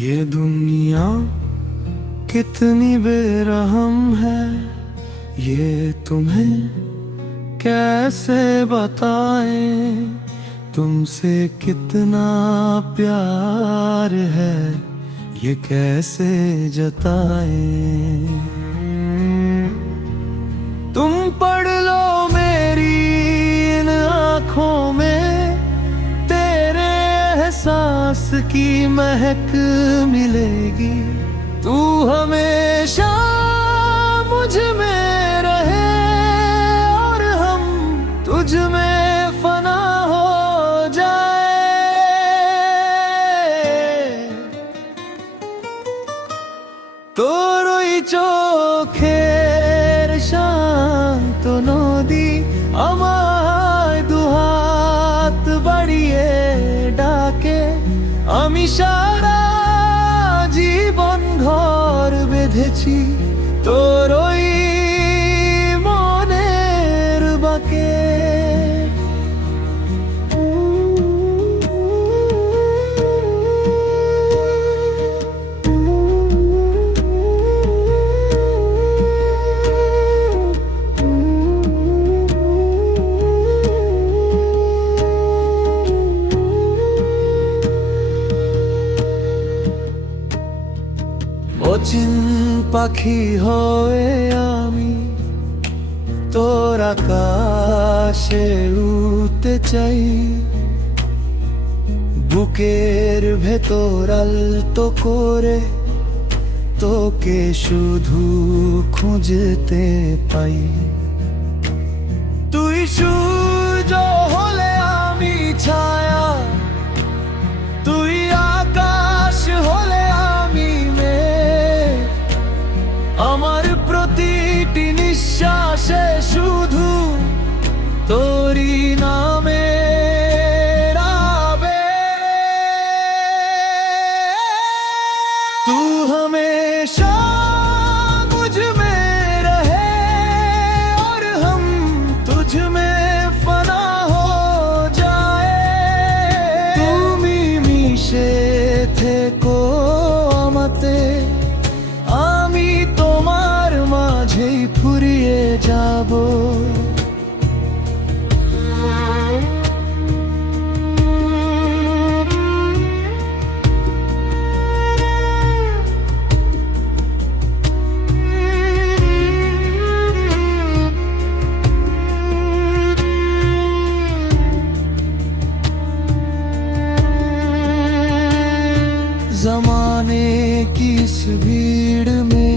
ये दुनिया कितनी बेरहम है, ये तुम्हें कैसे बताएं। तुमसे कितना प्यार है, ये कैसे जताएं। तुम पढ़ लो मेरी इन आँखों में, तेरे एहसास की महक मिलेगी। तू हमेशा मुझ में रहे और हम तुझ में फना हो जाए। তোরই চোখের শান্ত নদী আমায় দুহাত বাড়িয়ে ডাকে। আমি সারা জীবন ঘর বেঁধেছি তোরই মনের বাঁকে। অচিন পাখি হয়ে আমি তোর আকাশে উড়তে চাই। বুকের ভেতর আলতো করে তোকে শুধু খুঁজতে পাই। তুই সূর্য হলে আমি ছায়া, তুই আকাশ হলে আমি মেঘ। আমার প্রতিটি নিঃশ্বাসে শুধু তোরই নামে तू हमेशा मुझ में रहे और हम तुझ में फना हो जाए। তুমি মিশে থেকো আমাতে, আমি তোমার মাঝেই ফুরিয়ে যাব। ज़माने की इस भीड़ में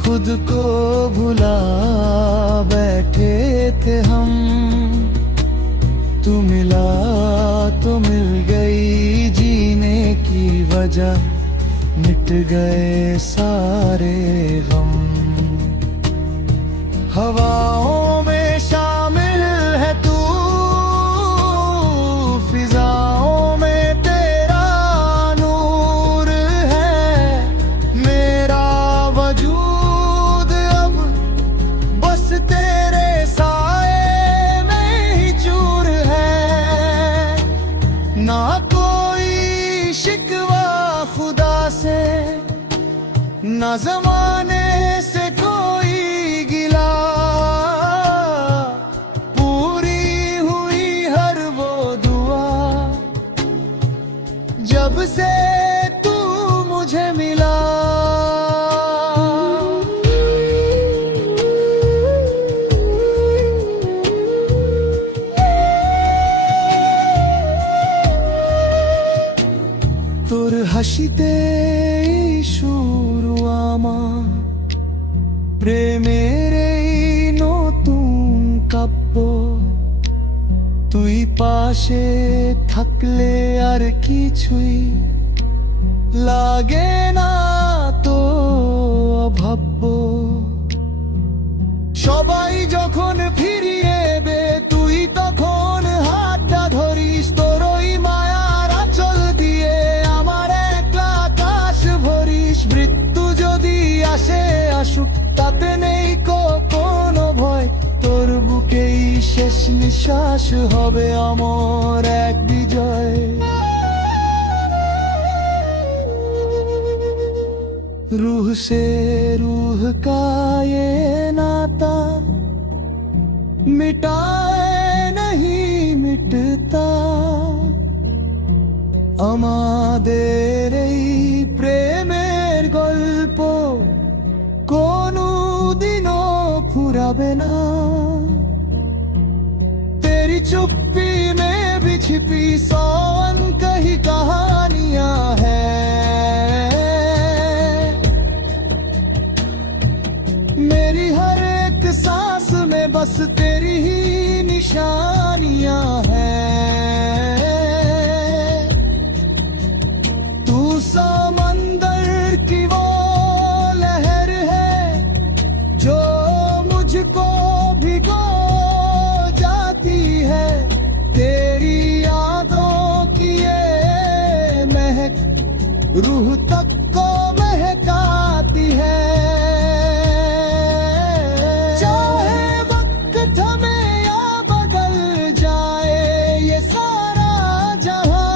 खुद को भुला बैठे थे हम। तू मिला तो मिल गई जीने की वजह, मिट गए सारे गम। हवाओं में शामिल है तू, फिजाओं में तेरा नूर है। मेरा वजूद अब बस तेरे साए में ही चूर है। ना कोई शिकवा खुदा से, ना ज़माने से कोई गिला। पूरी हुई हर वो दुआ जब से तू मुझे मिला। তোর হাসিতে শুরু আমার প্রেমের এই নতুন কাব্য। তুই পাশে থাকলে আর কিছুই লাগে না তো অভাব্য। সবাই যখন ফিরিয়ে বে তুই তখন হাতটা ধরিস তোর ওই মায়ার আঁচল দিয়ে। আমার একলা নিঃশ্বাস হবে অমর এক বিজয়। रूह से रूह का ये नाता मिटाए नहीं मिटता, আমাদের এই প্রেমের গল্প কোনদিনও ফুরাবে না। तेरी चुप्पी में भी छिपी 100 अनकही कहानियां हैं। मेरी हर एक सांस में बस तेरी ही निशानियां हैं। तू समंदर की वो लहर है जो मुझको भिगो जाती है। तेरी यादों की ये महक रूह तक को महकाती है। चाहे वक्त थमे या बदल जाए ये सारा जहां,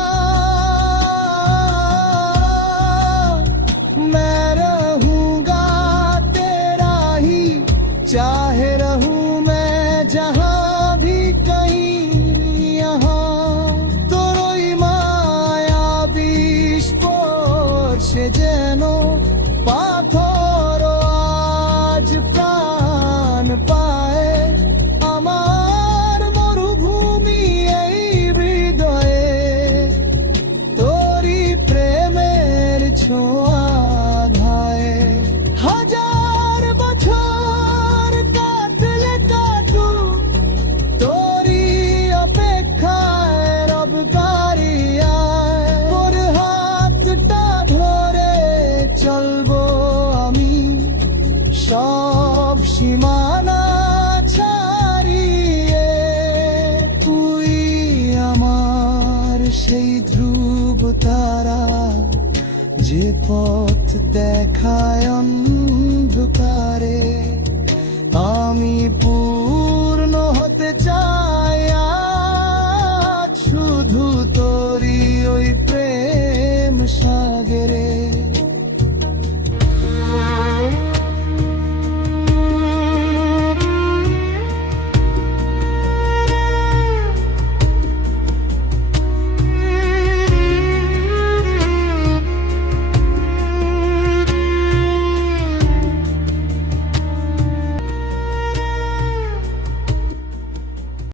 मैं रहूंगा तेरा ही, चाहे रहूं मैं जहां भी कहीं यहाँ। তোরই মায়াবী স্পর্শে যেন পাথর আজ প্রাণ পায়। আমার মরুভূমি এই হৃদয়ে তোরি প্রেমের ছোঁয়া ধায়। হাজার বছর কাটলে কাটু তোরি অপেক্ষায় রব গাড়ি আয়। তোর হাতটা ধরে চলবো আমি সব সীমানা ছাড়িয়ে। তুই আমার সেই ধ্রুব তারা যে পথ দেখায় অন্ধকার।